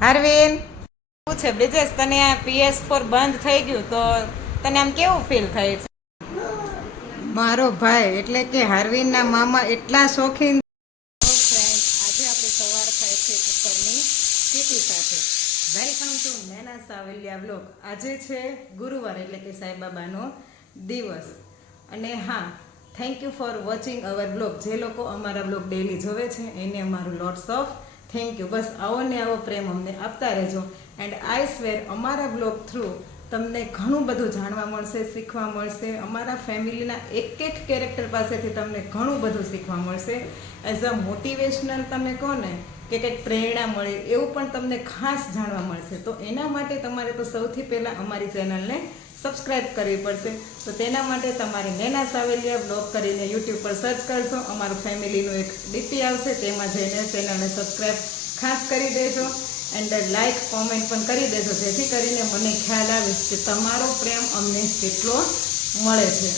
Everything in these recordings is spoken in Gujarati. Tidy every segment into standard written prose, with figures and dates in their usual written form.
હાર્વિન શું છે બ્રિજેશ, તને આ PS4 બંધ થઈ ગયું તો તને આમ કેવું ફીલ થાય છે? મારો ભાઈ એટલે કે હાર્વિનના મામા એટલા શોખીન. આજે આપણે સવાર થાય છે કુકરની સીટી સાથે. Welcome to Naina Savaliya vlog. આજે છે ગુરુવાર એટલે કે સાંઈબાબાનો દિવસ. અને હા, thank you for watching hour blog. જે લોકો અમારા બ્લોગ ડેલી જોવે છે એને અમારું લોટ્સ ઓફ થેન્ક યુ. બસ આવો ને આવો પ્રેમ અમને આપતા રહેજો. એન્ડ આઈ સ્વેર અમારા બ્લોગ થ્રુ તમને ઘણું બધું જાણવા મળશે, શીખવા મળશે. અમારા ફેમિલીના એક એક કેરેક્ટર પાસેથી તમને ઘણું બધું શીખવા મળશે. એઝ અ મોટિવેશનલ તમે કહો ને કે કંઈક પ્રેરણા મળે એવું પણ તમને ખાસ જાણવા મળશે. તો એના માટે તમારે તો સૌથી પહેલાં અમારી ચેનલને સબસ્ક્રાઈબ કરવી પડશે. તો તેના માટે તમારે નૈના સાવલિયા બ્લોગ કરીને યુટ્યુબ પર સર્ચ કરશો. અમારું ફેમિલીનું એક ડીપી આવશે, તેમાં જઈને ચેનલને સબસ્ક્રાઈબ ખાસ કરી દેજો. એન્ડ લાઈક કોમેન્ટ પણ કરી દેજો, જેથી કરીને મને ખ્યાલ આવે કે તમારો પ્રેમ અમને કેટલો મળે છે.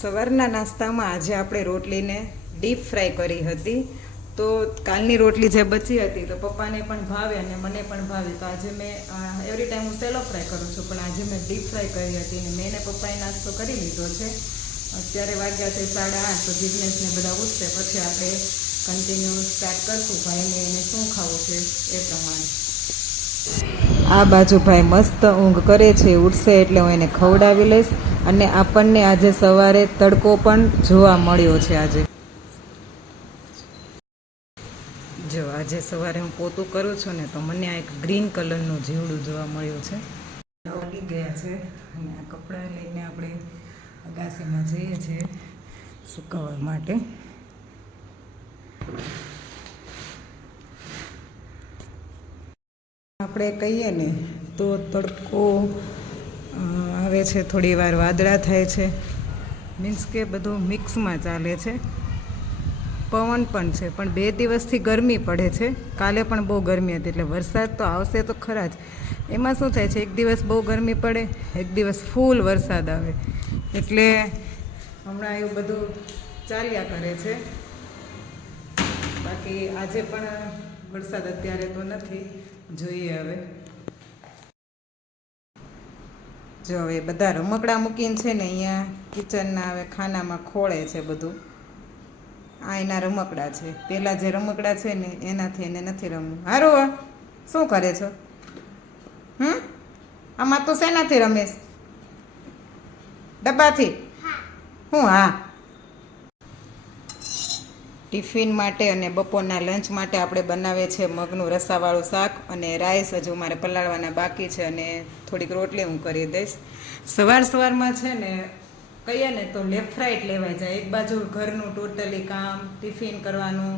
સવારના નાસ્તામાં આજે આપણે રોટલીને ડીપ ફ્રાય કરી હતી. તો કાલની રોટલી જે બચી હતી તો પપ્પાને પણ ભાવે અને મને પણ ભાવે. તો આજે મેં એવરી ટાઈમ હું સેલો ફ્રાય કરું છું, પણ આજે મેં ડીપ ફ્રાય કરી હતી અને મેં પપ્પાએ નાસ્તો કરી લીધો છે. અત્યારે વાગ્યા છે 8:30. તો બિઝનેસને બધા ઉઠશે પછી આપણે કન્ટિન્યુ સ્ટાર્ટ કરશું. ભાઈને એને શું ખાવું છે એ પ્રમાણે. આ બાજુ ભાઈ મસ્ત ઊંઘ કરે છે, ઉઠશે એટલે હું એને ખવડાવી લઈશ. અને આપણને આજે સવારે તડકો પણ જોવા મળ્યો છે. જો આજે સવારે હું પોતું કરું છું ને તો મને આ એક ગ્રીન કલરનું જીવડું જોવા મળ્યું છે. વાગી ગયા છે અને આ કપડાં લઈને આપણે અગાસીમાં જઈએ છીએ સુકવવા માટે. આપણે કહીએ ને તો તડકો આવે છે, થોડી વાર વાદળા થાય છે, મીન્સ કે બધું મિક્સમાં ચાલે છે. પવન પણ છે, પણ 2 દિવસથી ગરમી પડે છે. કાલે પણ બહુ ગરમી હતી, એટલે વરસાદ તો આવશે તો ખરા જ. એમાં શું થાય છે, એક દિવસ બહુ ગરમી પડે, એક દિવસ ફૂલ વરસાદ આવે, એટલે હમણાં એવું બધું ચાલ્યા કરે છે. બાકી આજે પણ વરસાદ અત્યારે તો નથી, જોઈએ હવે. જો હવે બધા રમકડા મૂકીને છે ને અહીંયા કિચનના હવે ખાનામાં ખોળે છે બધું. આ એના રમકડા છે. પેલા જે રમકડા છે ને એનાથી એને નથી રમવું. હારું, શું કરે છો? આમાં તું શેનાથી રમેશ? ડબ્બાથી? હું? હા. ટિફિન માટે અને બપોરના લંચ માટે આપણે બનાવીએ છીએ મગનું રસાવાળું શાક અને રાઈસ હજુ મારે પલાળવાના બાકી છે. અને થોડીક રોટલી હું કરી દઈશ. સવારમાં છે ને કહીએ ને તો લેફ્ટ રાઈટ લેવાય જાય. એક બાજુ ઘરનું ટોટલી કામ, ટિફિન કરવાનું,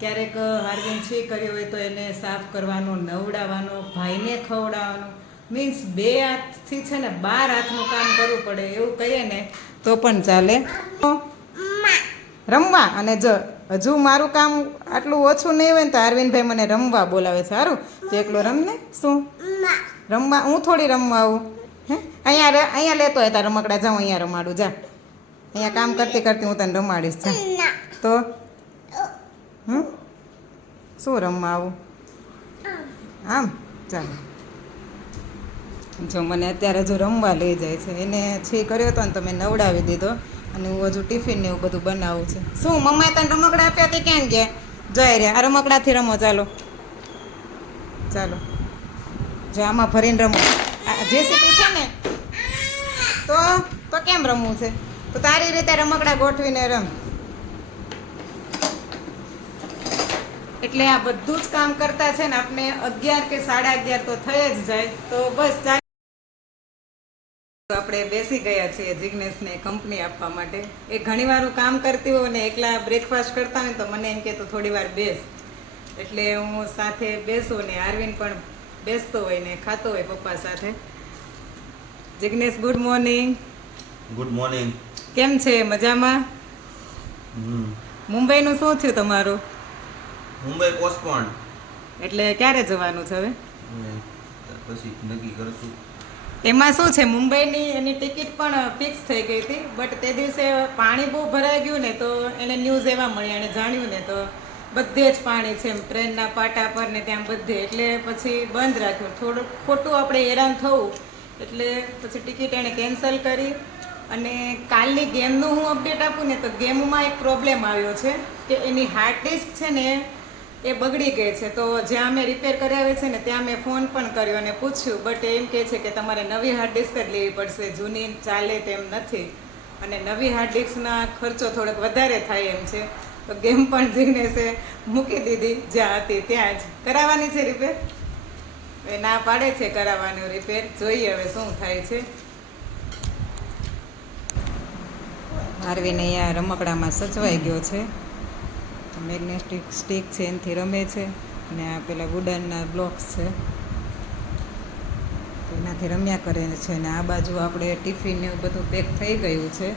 ક્યારેક હાર્વિન છી કર્યો હોય તો એને સાફ કરવાનો, નવડાવવાનો, ભાઈને ખવડાવવાનું, મીન્સ 2 હાથથી છે ને 12 હાથનું કામ કરવું પડે એવું કહીએ ને તો પણ ચાલે. રમવા. અને જો હજુ મારું કામ આટલું ઓછું નહીં હોય ને તો અરવિંદભાઈ મને રમવા બોલાવે છે. સારું, તો એકલો રમને. શું રમવા? હું થોડી રમવા આવું? હે, અહીંયા લેતો હોય તારા રમકડા. જાઉં અહીંયા રમાડું. જા, અહીંયા કામ કરતી કરતી હું તને રમાડીશ. જા. તો શું રમવા આવું? આમ ચાલો. જો મને અત્યારે જો રમવા લઈ જાય છે. એને છી કર્યો હતો ને તો મેં નવડાવી દીધો અને હું હજુ ટિફિન ને એવું બધું બનાવું છે. શું મમ્માએ તને રમકડા આપ્યા તે ક્યાં ગયા? જોઈ રહ્યા. આ રમકડાથી રમો. ચાલો ચાલો, જો આમાં ભરીને રમો. જેસીબી છે ને તો કેમ રમવું છે? તો તારી રીતે રમકડા ગોઠવીને રમ. એટલે આ બધું જ કામ કરતા છે ને આપણે 11 કે 11:30 તો થઈ જ જાય. તો બસ આપણે બેસી ગયા છીએ જિગ્નેશને કંપની આપવા માટે. એ ઘણીવાર હું કામ કરતી હોઉં ને એકલા બ્રેકફાસ્ટ કરતા હોય તો મને એમ કે તો થોડી વાર બેસ, એટલે હું સાથે બેસું ને આરવિન પણ બેસતો હોય ને ખાતો હોય પપ્પા સાથે. Jignesh, good morning. Good morning. કેમ છે? મજામાં? મુંબઈનું શું થયું તમારું? મુંબઈ પોસ્ટપોન્ડ. એટલે ક્યારે જવાનું છે હવે? પછી નક્કી કરશું. એમાં શું છે, મુંબઈની એની ટિકિટ પણ ફિક્સ થઈ ગઈ હતી, બટ તે દિવસે પાણી બહુ ભરાઈ ગયું ને, તો એને ન્યૂઝ એવા મળ્યા, એને જાણ્યું ને, તો બધે જ પાણી છે એમ, ટ્રેનના પાટા પર ને ત્યાં બધે, એટલે પછી બંધ રાખ્યું. થોડું ખોટું આપણે હેરાન થવું, એટલે પછી ટિકિટ એણે કેન્સલ કરી. અને કાલની ગેમનું હું અપડેટ આપું ને, તો ગેમમાં એક પ્રોબ્લેમ આવ્યો છે કે એની હાર્ડ ડિસ્ક છે ને એ બગડી ગઈ છે. તો જ્યાં અમે રિપેર કરાવી છે ને, ત્યાં મેં ફોન પણ કર્યો અને પૂછ્યું, બટ એમ કહે છે કે તમારે નવી હાર્ડ ડિસ્ક જ લેવી પડશે, જૂની ચાલે તેમ નથી, અને નવી હાર્ડ ડિસ્કના ખર્ચો થોડોક વધારે થાય એમ છે. તો ગેમ પણ જીગ્નેશે મૂકી દીધી, જ્યાં હતી ત્યાં જ. કરાવવાની છે રિપેર, એ ના પાડે છે કરાવવાનું રિપેર, જોઈએ હવે શું થાય છે. આરવીને અહીંયા રમકડામાં સચવાઈ ગયો છે, મેગ્નેટિક સ્ટિક છે એનાથી રમે છે, અને આ પેલા વુડનના બ્લોક્સ છે એનાથી રમ્યા કરે છે. અને આ બાજુ આપણે ટિફિન ને એવું બધું પેક થઈ ગયું છે,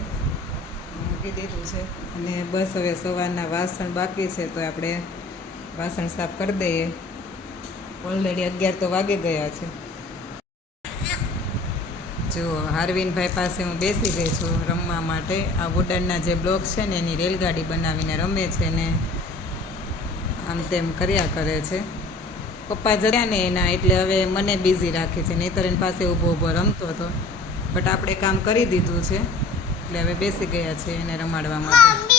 મૂકી દીધું છે. અને બસ હવે સવારના વાસણ બાકી છે, તો આપણે વાસણ સાફ કરી દઈએ. ઓલરેડી 11 તો વાગી ગયા છે. જો હાર્વિનભાઈ પાસે હું બેસી ગઈ છું રમવા માટે. આ વુડનના જે બ્લોક છે ને, એની રેલગાડી બનાવીને રમે છે ને આમ તેમ કર્યા કરે છે. પપ્પા જયા ને એના, એટલે હવે મને બિઝી રાખે છે, નહીંતર એની પાસે ઊભો ઊભો રમતો હતો, બટ આપણે કામ કરી દીધું છે, એટલે હવે બેસી ગયા છે એને રમાડવા માટે.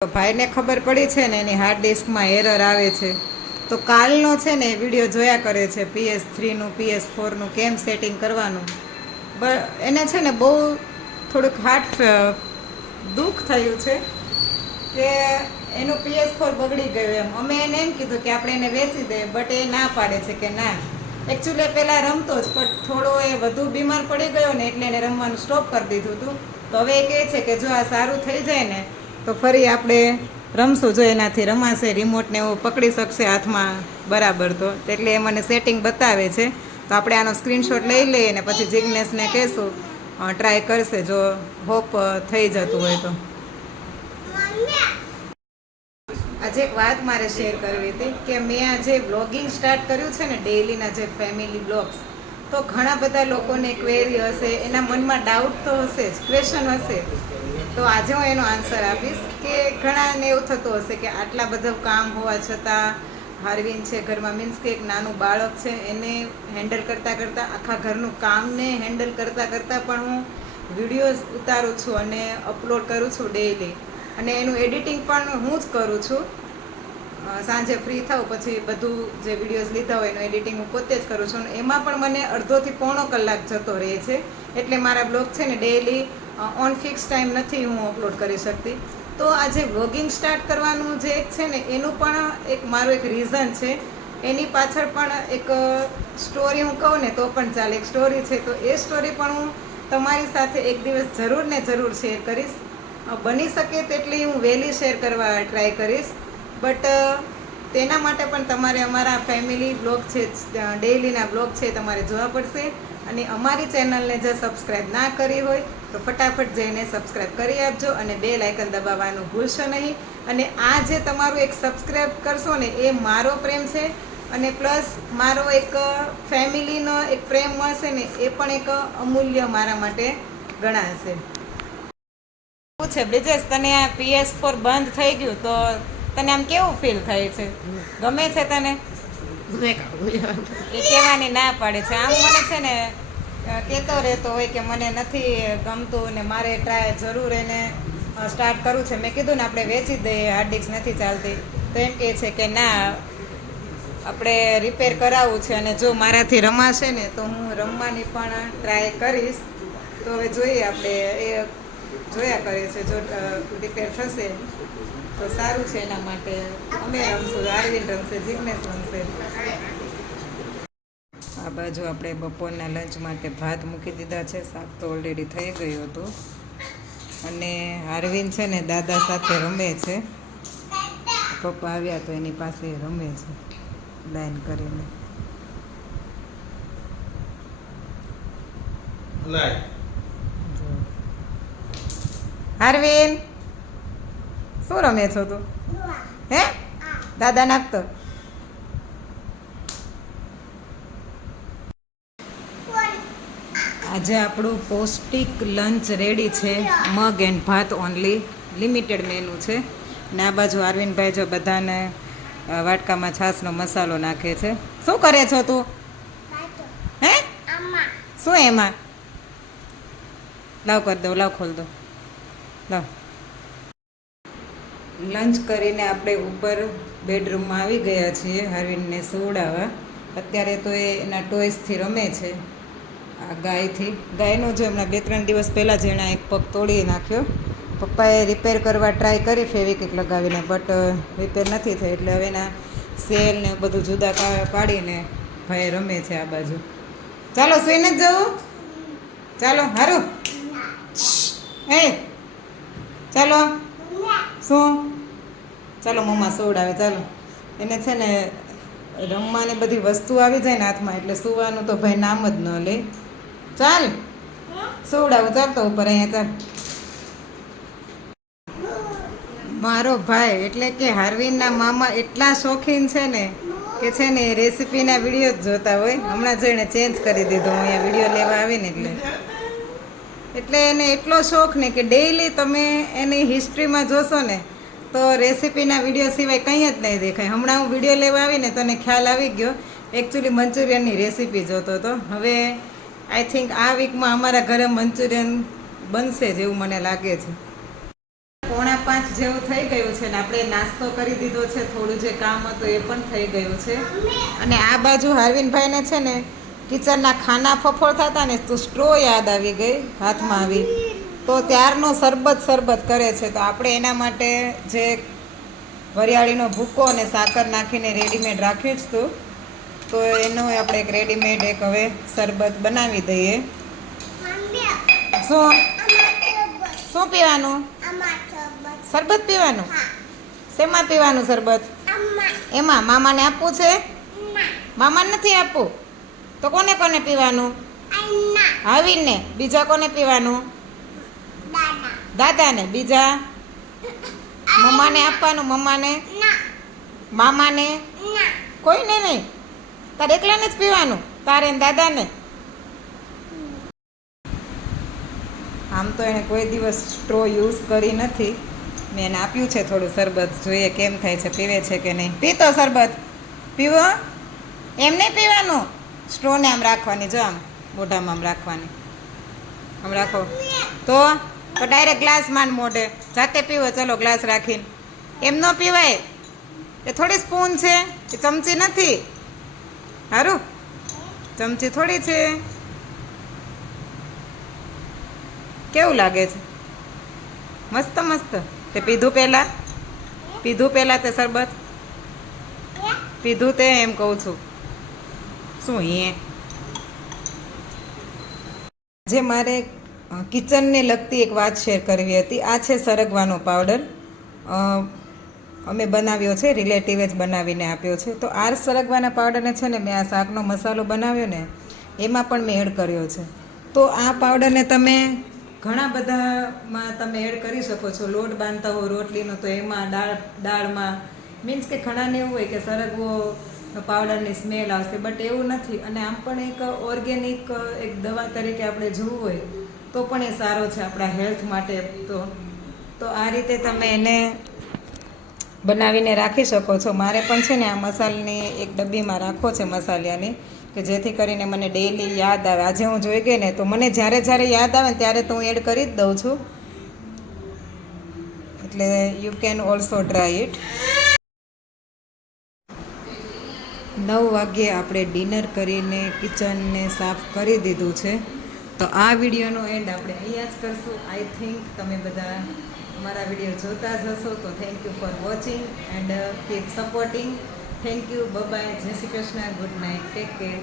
તો ભાઈને ખબર પડી છે ને એની હાર્ડ ડિસ્કમાં એરર આવે છે, તો કાલનો છે ને વિડીયો જોયા કરે છે PS3નું PS4નું કેમ સેટિંગ કરવાનું. એને છે ને બહુ થોડુંક હાર્ટ દુઃખ થયું છે કે એનું PS4 બગડી ગયું એમ. અમે એને એમ કીધું કે આપણે એને વેચી દઈએ, બટ એ ના પાડે છે કે ના, એકચ્યુઅલી પહેલાં રમતો જ, પણ થોડો એ વધુ બીમાર પડી ગયો ને, એટલે એને રમવાનું સ્ટોપ કરી દીધું હતું. તો હવે એ કહે છે કે જો આ સારું થઈ જાય ને, તો ફરી આપણે રમશું, જો એનાથી રમાશે, રિમોટને એવું પકડી શકશે હાથમાં બરાબર. તો એટલે એ મને સેટિંગ બતાવે છે, તો આપણે આનો સ્ક્રીનશોટ લઈ લઈએ ને પછી જિગ્નેશને કહેશું, ટ્રાય કરશે, જો હોપ થઈ જતું હોય તો. આજે એક વાત મારે શેર કરવી હતી કે મેં આજે બ્લોગિંગ સ્ટાર્ટ કર્યું છે ને, ડેઈલીના જે ફેમિલી બ્લોગ્સ, તો ઘણા બધા લોકોને ક્વેરી હશે, એના મનમાં ડાઉટ તો હશે જ, ક્વેશ્ચન હશે. તો આજે હું એનો આન્સર આપીશ કે ઘણાને એવું થતું હશે કે આટલા બધા કામ હોવા છતાં હાર્વિન છે ઘરમાં, મીન્સ કે એક નાનું બાળક છે, એને હેન્ડલ કરતાં કરતાં, આખા ઘરનું કામને હેન્ડલ કરતાં કરતાં પણ હું વિડીયોઝ ઉતારું છું અને અપલોડ કરું છું ડેઈલી, અને એનું એડિટિંગ પણ હું જ કરું છું. સાંજે ફ્રી થાઉં પછી બધું જે વિડીયોઝ લીધા હોય એનું એડિટિંગ હું પોતે જ કરું છું, અને એમાં પણ મને અડધોથી પોણો કલાક જતો રહે છે. એટલે મારા બ્લોગ છે ને ડેઈલી ઓન ફિક્સ ટાઈમ નથી હું અપલોડ કરી શકતી. તો આજે વ્લોગિંગ સ્ટાર્ટ કરવાનું જે એક છે ને, એનું પણ એક મારું એક રીઝન છે. એની પાછળ પણ એક સ્ટોરી હું કહું ને તો પણ ચાલે, એક સ્ટોરી છે. તો એ સ્ટોરી પણ હું તમારી સાથે એક દિવસ જરૂર ને જરૂર શેર કરીશ. બની શકે તેટલી હું વહેલી શેર કરવા ટ્રાય કરીશ, બટ તેના માટે પણ તમારે અમારા ફેમિલી બ્લોગ છે, ડેઈલીના બ્લોગ છે, તમારે જોવા પડશે. અને અમારી ચેનલને જો સબસ્ક્રાઈબ ના કરી હોય તો ફટાફટ જઈને સબસ્ક્રાઈબ કરી આપજો, અને બેલ આઇકન દબાવવાનું ભૂલશો નહીં. અને આ જે તમારું એક સબસ્ક્રાઈબ કરશો ને, એ મારો પ્રેમ છે, અને પ્લસ મારો એક ફેમિલીનો એક પ્રેમ મળશે ને, એ પણ એક અમૂલ્ય મારા માટે ગણાશે. શું છે બ્રિજેશ, તને આ PS4 બંધ થઈ ગયું તો તને આમ કેવું ફીલ થાય છે? ગમે છે તને? એ કહેવાની ના પાડે છે. આમ મને છે ને કહેતો રહેતો હોય કે મને નથી ગમતું ને મારે ટ્રાય જરૂર એને સ્ટાર્ટ કરવું છે. મેં કીધું ને આપણે વેચી દઈએ, હાર્ડ ડિસ્ક નથી ચાલતી. તો એમ કહે છે કે ના, આપણે રિપેર કરાવવું છે, અને જો મારાથી રમાશે ને તો હું રમવાની પણ ટ્રાય કરીશ. તો હવે જોઈએ, આપણે એ જોયા કરે છે, જો રિપેર થશે તો સારું છે એના માટે. અમે રમશું, આરવિન રમશે, જિગ્નેશ રમશે. આ બાજુ આપણે બપોરના લંચ માટે ભાત મૂકી દીધા છે, શાક તો ઓલરેડી થઈ ગયું હતું. અને આરવિન છે ને દાદા સાથે રમે છે, પપ્પા આવ્યા તો એની પાસે રમે છે લાઈન કરીને. આરવિન, શું રમે છો તું? હે, દાદા નાખતો. આજે આપણું પૌષ્ટિક લંચ રેડી છે. મગ એન્ડ ભાત ઓનલી, લિમિટેડ મેનુ છે. ને આ બાજુ અરવિંદભાઈ જો બધાને વાટકામાં છાશનો મસાલો નાખે છે. શું કરે છો તું? હે શું એમાં? લાવ કરી દો, લાવ ખોલ દો, લાવ. લંચ કરીને આપણે ઉપર બેડરૂમમાં આવી ગયા છીએ હરવિંદને સુવડાવવા. અત્યારે તો એ એના ટોયસથી રમે છે, આ ગાયનો જો હમણાં 2-3 દિવસ પહેલાં જ એણે એક પગ તોડી નાખ્યો. પપ્પાએ રિપેર કરવા ટ્રાય કરી ફેવિકિક લગાવીને, બટ રિપેર નથી થઈ. એટલે હવે એના સેલ ને બધું જુદા પાડીને ભાઈ રમે છે આ બાજુ. ચાલો સુઈને જ જવું, ચાલો હારું. એ ચાલો શું, ચાલો મમ્મા સુવડાવે. ચાલો એને છે ને રમવાની બધી વસ્તુ આવી જાય ને હાથમાં, એટલે સુવાનું તો ભાઈ નામ જ ન લે. ચાલ સુવડાવું, ચાલતો ઉપર અહીંયા ચાલ. મારો ભાઈ એટલે કે હાર્વિનના મામા એટલા શોખીન છે ને કે છે ને રેસીપીના વિડીયો જ જોતા હોય. હમણાં જઈને ચેન્જ કરી દીધો હું અહીંયા વિડીયો લેવા આવીને, એટલે એને એટલો શોખ ને કે ડેઈલી તમે એની હિસ્ટ્રીમાં જોશો ને તો રેસીપીના વિડીયો સિવાય કંઈ જ નહીં દેખાય. હમણાં હું વિડીયો લેવા આવીને તને ખ્યાલ આવી ગયો, એકચ્યુઅલી મંચુરિયનની રેસીપી જોતો હતો. હવે આઈ થિંક આ વીકમાં અમારા ઘરે મંચુરિયન બનશે જેવું મને લાગે છે. 4:45 જેવું થઈ ગયું છે ને આપણે નાસ્તો કરી દીધો છે. થોડું જે કામ હતું એ પણ થઈ ગયું છે. અને આ બાજુ હાર્વિનભાઈને છે ને કિચનના ખાના ફફોડતા હતા ને તો સ્ટ્રો યાદ આવી ગઈ, હાથમાં આવી, તો ત્યારનો શરબત કરે છે. તો આપણે એના માટે જે વરિયાળીનો ભૂકો અને સાકર નાખીને રેડીમેડ રાખ્યું જ હતું, તો એનો આપણે એક રેડીમેડ એક હવે શરબત બનાવી દઈએ. શું પીવાનું? શરબત પીવાનું? શેમાં પીવાનું શરબત? એમાં મામાને આપવું છે? મામાને નથી આપવું તો કોને કોને પીવાનું? હાવીને. બીજા કોને પીવાનું? દાદાને. બીજા મમ્માને આપવાનું? મમ્માને? મામાને? કોઈને નહીં, તારે એકલાને જ પીવાનું, તારે ને દાદાને. આમ તો એને કોઈ દિવસ સ્ટ્રો યુઝ કરી નથી. મેં એને આપ્યું છે થોડું શરબત, જોઈએ કેમ થાય છે, પીવે છે કે નહીં. પીતો શરબત પીવો? એમ નહીં પીવાનું, સ્ટ્રોને આમ રાખવાની, જો આમ મોઢામાં આમ રાખવાની, આમ રાખો તો ડાયરેક્ટ ગ્લાસમાં મોઢે જાતે પીવો. ચલો ગ્લાસ રાખીને. એમ ન પીવાય, એ થોડી સ્પૂન છે, એ ચમચી નથી. સારું, ચમચી થોડી છે. કેવું લાગે છે? મસ્ત મસ્ત. તે પીધું પહેલાં તે શરબત પીધું તે, એમ કહું છું. શું જે મારે કિચનને લગતી એક વાત શેર કરવી હતી. આ છે સરગવાનો પાવડર, અમે બનાવ્યો છે, રિલેટિવે જ બનાવીને આપ્યો છે. તો આ સરગવાના પાવડરને છે ને મેં આ શાકનો મસાલો બનાવ્યો ને એમાં પણ મેં એડ કર્યો છે. તો આ પાવડરને તમે ઘણા બધામાં તમે એડ કરી શકો છો. લોટ બાંધતા હો રોટલીનો તો એમાં, દાળમાં, મીન્સ કે ઘણાને એવું હોય કે સરગવો પાવડરની સ્મેલ આવશે, બટ એવું નથી. અને આમ પણ એક ઓર્ગેનિક એક દવા તરીકે આપણે જોવું હોય તો પણ એ સારો છે આપણા હેલ્થ માટે. તો આ રીતે તમે એને બનાવીને રાખી શકો છો. મારે પણ છે ને આ મસાલાની એક ડબ્બીમાં રાખવો છે મસાલાની, કે જેથી કરીને મને ડેઈલી યાદ આવે. આજે હું જોઈ ગઈ ને તો મને જ્યારે યાદ આવે ને ત્યારે તો હું એડ કરી જ દઉં છું. એટલે you can also try it. 9 વાગ્યે આપણે ડિનર કરીને કિચનને સાફ કરી દીધું છે. તો આ વિડીયોનો એન્ડ આપણે અહીંયા જ કરશું. આઈ થિંક તમે બધા અમારા વિડીયો જોતા જ હશો. તો thank you for watching and keep supporting. Thank you, bye, જય Shri Krishna, good night, take care.